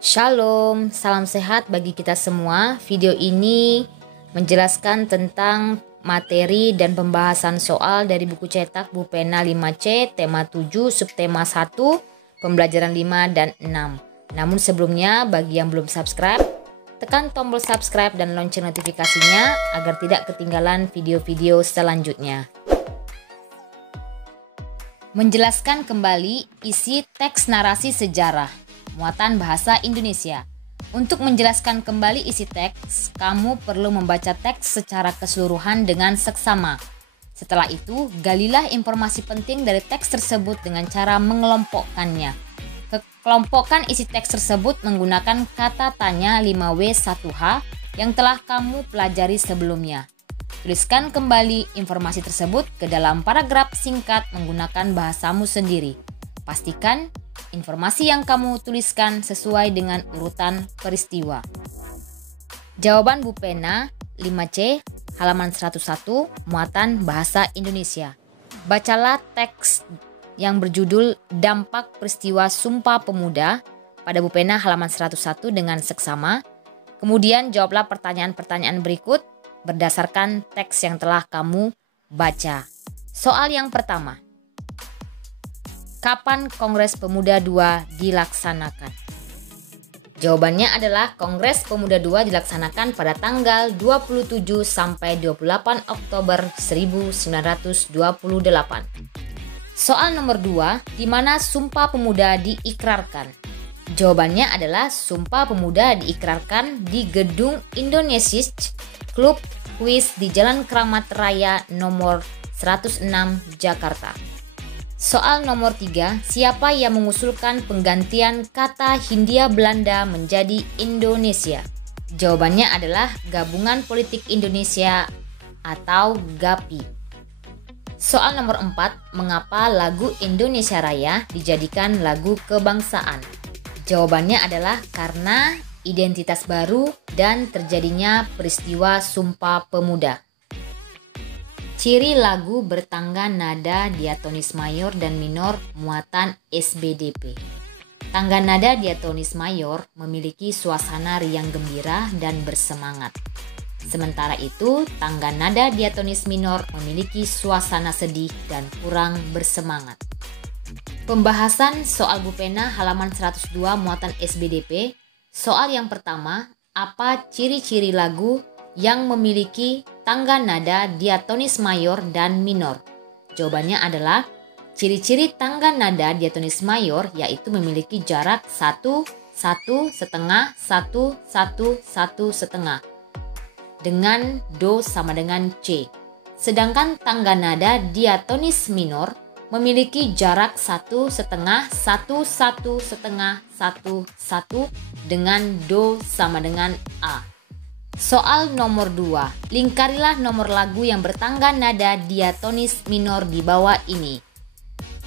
Shalom, salam sehat bagi kita semua. Video ini menjelaskan tentang materi dan pembahasan soal dari buku cetak Bu Pena 5C, tema 7, subtema 1, pembelajaran 5 dan 6. Namun sebelumnya, bagi yang belum subscribe, tekan tombol subscribe dan lonceng notifikasinya agar tidak ketinggalan video-video selanjutnya. Menjelaskan kembali isi teks narasi sejarah muatan bahasa Indonesia. Untuk menjelaskan kembali isi teks, kamu perlu membaca teks secara keseluruhan dengan seksama. Setelah itu, galilah informasi penting dari teks tersebut dengan cara mengelompokkannya. Kelompokkan isi teks tersebut menggunakan kata tanya 5W1H yang telah kamu pelajari sebelumnya. Tuliskan kembali informasi tersebut ke dalam paragraf singkat menggunakan bahasamu sendiri. Pastikan informasi yang kamu tuliskan sesuai dengan urutan peristiwa. Jawaban Bu Pena 5C, halaman 101, muatan bahasa Indonesia. Bacalah teks yang berjudul Dampak Peristiwa Sumpah Pemuda pada Bu Pena halaman 101 dengan seksama. Kemudian jawablah pertanyaan-pertanyaan berikut berdasarkan teks yang telah kamu baca. Soal yang pertama. Kapan Kongres Pemuda II dilaksanakan? Jawabannya adalah Kongres Pemuda II dilaksanakan pada tanggal 27 sampai 28 Oktober 1928. Soal nomor 2, di mana Sumpah Pemuda diikrarkan? Jawabannya adalah Sumpah Pemuda diikrarkan di Gedung Indonesis Klub Kuis di Jalan Kramat Raya nomor 106 Jakarta. Soal nomor 3, siapa yang mengusulkan penggantian kata Hindia Belanda menjadi Indonesia? Jawabannya adalah Gabungan Politik Indonesia atau GAPI. Soal nomor 4, mengapa lagu Indonesia Raya dijadikan lagu kebangsaan? Jawabannya adalah karena identitas baru dan terjadinya peristiwa Sumpah Pemuda. Ciri lagu bertangga nada diatonis mayor dan minor muatan SBDP. Tangga nada diatonis mayor memiliki suasana riang gembira dan bersemangat. Sementara itu, tangga nada diatonis minor memiliki suasana sedih dan kurang bersemangat. Pembahasan soal Bu Pena halaman 102 muatan SBDP. Soal yang pertama, apa ciri-ciri lagu yang memiliki tangga nada diatonis mayor dan minor? Jawabannya adalah ciri-ciri tangga nada diatonis mayor yaitu memiliki jarak 1, 1, setengah, 1, 1, 1, setengah dengan Do sama dengan C. Sedangkan tangga nada diatonis minor memiliki jarak 1 setengah, 1, 1 setengah, 1, 1 dengan Do sama dengan A. Soal nomor 2, lingkarilah nomor lagu yang bertangga nada diatonis minor di bawah ini.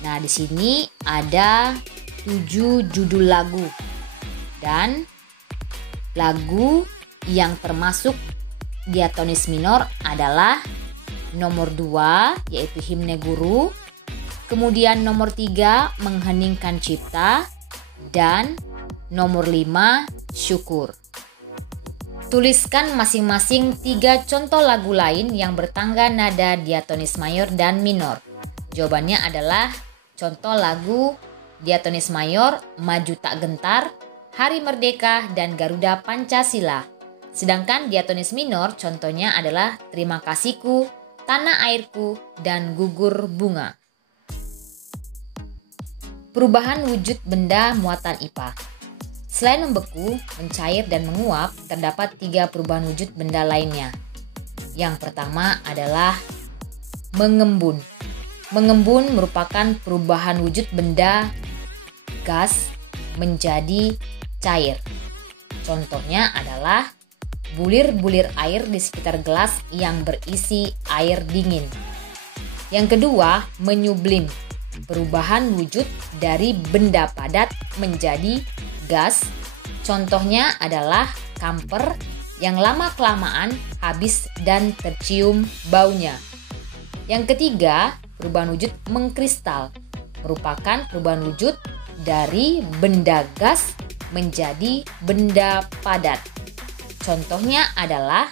Nah, di sini ada 7 judul lagu. Dan lagu yang termasuk diatonis minor adalah nomor 2 yaitu Himne Guru, kemudian nomor 3 Mengheningkan Cipta, dan nomor 5 Syukur. Tuliskan masing-masing 3 contoh lagu lain yang bertangga nada diatonis mayor dan minor. Jawabannya adalah contoh lagu diatonis mayor Maju Tak Gentar, Hari Merdeka, dan Garuda Pancasila. Sedangkan diatonis minor contohnya adalah Terima Kasihku, Tanah Airku, dan Gugur Bunga. Perubahan wujud benda muatan IPA. Selain membeku, mencair, dan menguap, terdapat 3 perubahan wujud benda lainnya. Yang pertama adalah mengembun. Mengembun merupakan perubahan wujud benda gas menjadi cair. Contohnya adalah bulir-bulir air di sekitar gelas yang berisi air dingin. Yang kedua, menyublim. Perubahan wujud dari benda padat menjadi gas. Contohnya adalah kamper yang lama-kelamaan habis dan tercium baunya. Yang ketiga, perubahan wujud mengkristal. Merupakan perubahan wujud dari benda gas menjadi benda padat. Contohnya adalah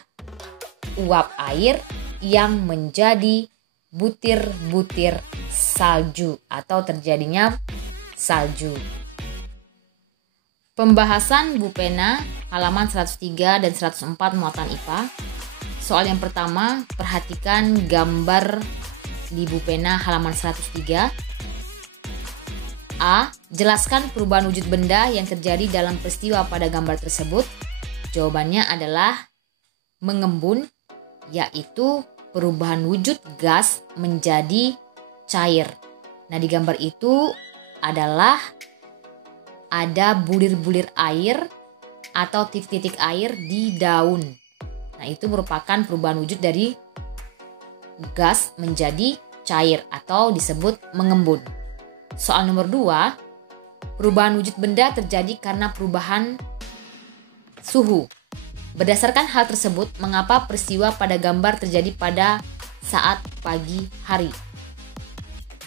uap air yang menjadi butir-butir salju atau terjadinya salju. Pembahasan Bu Pena halaman 103 dan 104 muatan IPA. Soal yang pertama, perhatikan gambar di Bu Pena halaman 103. A. Jelaskan perubahan wujud benda yang terjadi dalam peristiwa pada gambar tersebut. Jawabannya adalah mengembun, yaitu perubahan wujud gas menjadi cair. Nah, di gambar itu adalah ada bulir-bulir air atau titik-titik air di daun. Nah, itu merupakan perubahan wujud dari gas menjadi cair atau disebut mengembun. Soal nomor 2, perubahan wujud benda terjadi karena perubahan suhu. Berdasarkan hal tersebut, mengapa peristiwa pada gambar terjadi pada saat pagi hari?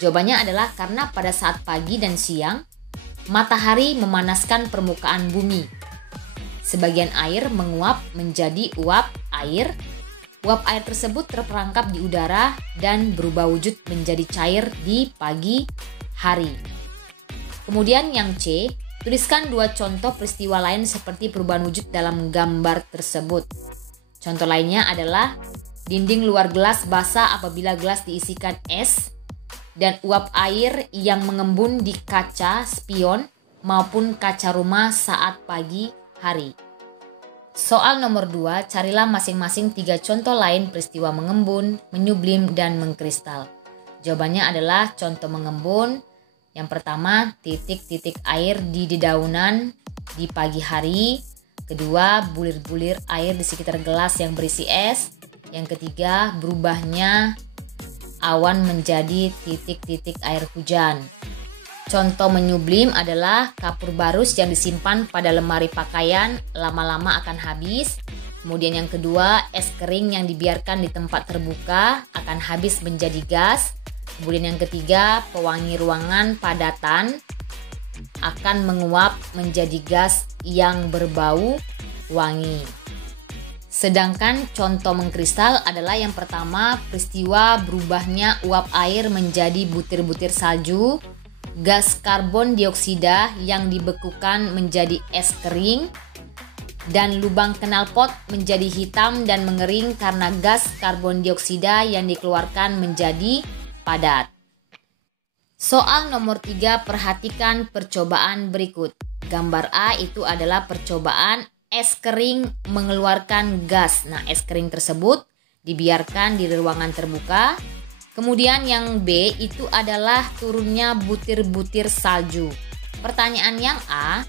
Jawabannya adalah karena pada saat pagi dan siang, matahari memanaskan permukaan bumi. Sebagian air menguap menjadi uap air. Uap air tersebut terperangkap di udara dan berubah wujud menjadi cair di pagi hari. Kemudian yang C, tuliskan 2 contoh peristiwa lain seperti perubahan wujud dalam gambar tersebut. Contoh lainnya adalah dinding luar gelas basah apabila gelas diisikan es dan uap air yang mengembun di kaca spion maupun kaca rumah saat pagi hari. Soal nomor 2, carilah masing-masing 3 contoh lain peristiwa mengembun, menyublim, dan mengkristal. Jawabannya adalah contoh mengembun. Yang pertama, titik-titik air di dedaunan di pagi hari. Kedua, bulir-bulir air di sekitar gelas yang berisi es. Yang ketiga, berubahnya awan menjadi titik-titik air hujan. Contoh menyublim adalah kapur barus yang disimpan pada lemari pakaian lama-lama akan habis. Kemudian yang kedua, es kering yang dibiarkan di tempat terbuka akan habis menjadi gas. Kemudian yang ketiga, pewangi ruangan padatan akan menguap menjadi gas yang berbau wangi. Sedangkan contoh mengkristal adalah yang pertama, peristiwa berubahnya uap air menjadi butir-butir salju, gas karbon dioksida yang dibekukan menjadi es kering, dan lubang knalpot menjadi hitam dan mengering karena gas karbon dioksida yang dikeluarkan menjadi padat. Soal nomor 3, perhatikan percobaan berikut. Gambar A itu adalah percobaan es kering mengeluarkan gas. Nah, es kering tersebut dibiarkan di ruangan terbuka. Kemudian yang B itu adalah turunnya butir-butir salju. Pertanyaan yang A,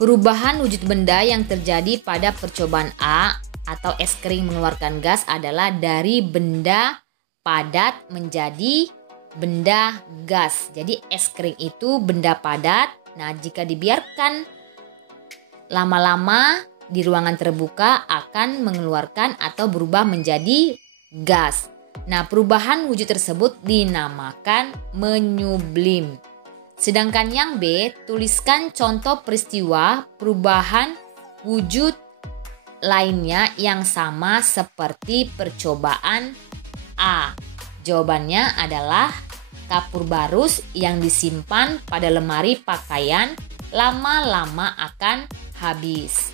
perubahan wujud benda yang terjadi pada percobaan A atau es kering mengeluarkan gas adalah dari benda padat menjadi benda gas. Jadi es kering itu benda padat. Nah, jika dibiarkan lama-lama di ruangan terbuka akan mengeluarkan atau berubah menjadi gas. Nah, perubahan wujud tersebut dinamakan menyublim. Sedangkan yang B, tuliskan contoh peristiwa perubahan wujud lainnya yang sama seperti percobaan A. Jawabannya adalah kapur barus yang disimpan pada lemari pakaian lama-lama akan habis.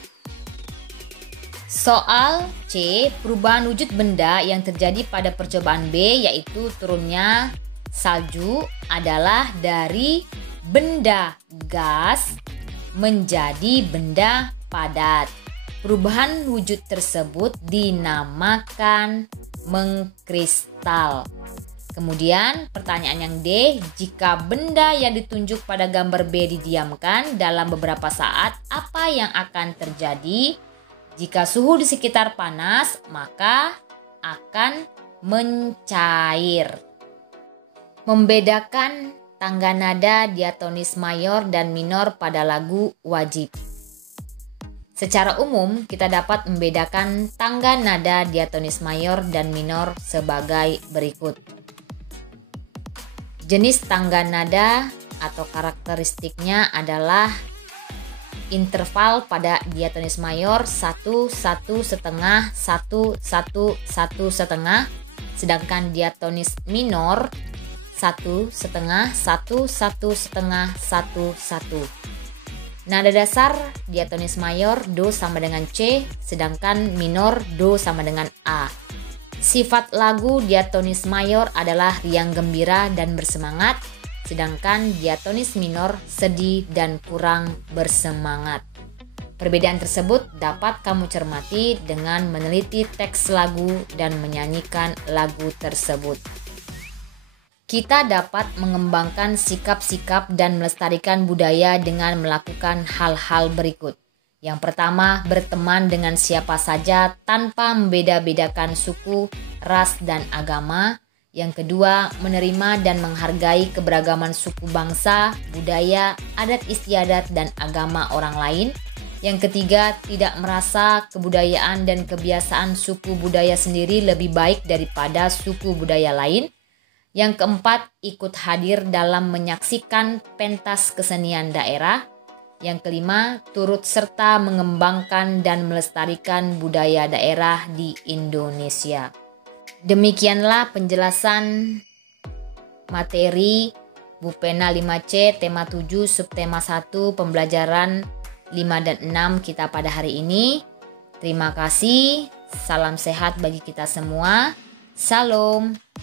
Soal C, perubahan wujud benda yang terjadi pada percobaan B yaitu turunnya salju adalah dari benda gas menjadi benda padat. Perubahan wujud tersebut dinamakan mengkristal. Kemudian pertanyaan yang D, jika benda yang ditunjuk pada gambar B didiamkan dalam beberapa saat, apa yang akan terjadi? Jika suhu di sekitar panas, maka akan mencair. Membedakan tangga nada diatonis mayor dan minor pada lagu wajib. Secara umum, kita dapat membedakan tangga nada diatonis mayor dan minor sebagai berikut. Jenis tangga nada atau karakteristiknya adalah interval pada diatonis mayor 1, 1 setengah, 1, 1, 1 setengah, sedangkan diatonis minor 1 setengah, 1, 1 setengah, 1, 1. Nada dasar diatonis mayor Do sama dengan C, sedangkan minor Do sama dengan A. Sifat lagu diatonis mayor adalah riang gembira dan bersemangat, sedangkan diatonis minor sedih dan kurang bersemangat. Perbedaan tersebut dapat kamu cermati dengan meneliti teks lagu dan menyanyikan lagu tersebut. Kita dapat mengembangkan sikap-sikap dan melestarikan budaya dengan melakukan hal-hal berikut. Yang pertama, berteman dengan siapa saja tanpa membeda-bedakan suku, ras, dan agama. Yang kedua, menerima dan menghargai keberagaman suku bangsa, budaya, adat istiadat, dan agama orang lain. Yang ketiga, tidak merasa kebudayaan dan kebiasaan suku budaya sendiri lebih baik daripada suku budaya lain. Yang keempat, ikut hadir dalam menyaksikan pentas kesenian daerah. Yang kelima, turut serta mengembangkan dan melestarikan budaya daerah di Indonesia. Demikianlah penjelasan materi Bupena 5C tema 7 subtema 1 pembelajaran 5 dan 6 kita pada hari ini. Terima kasih, salam sehat bagi kita semua. Salam.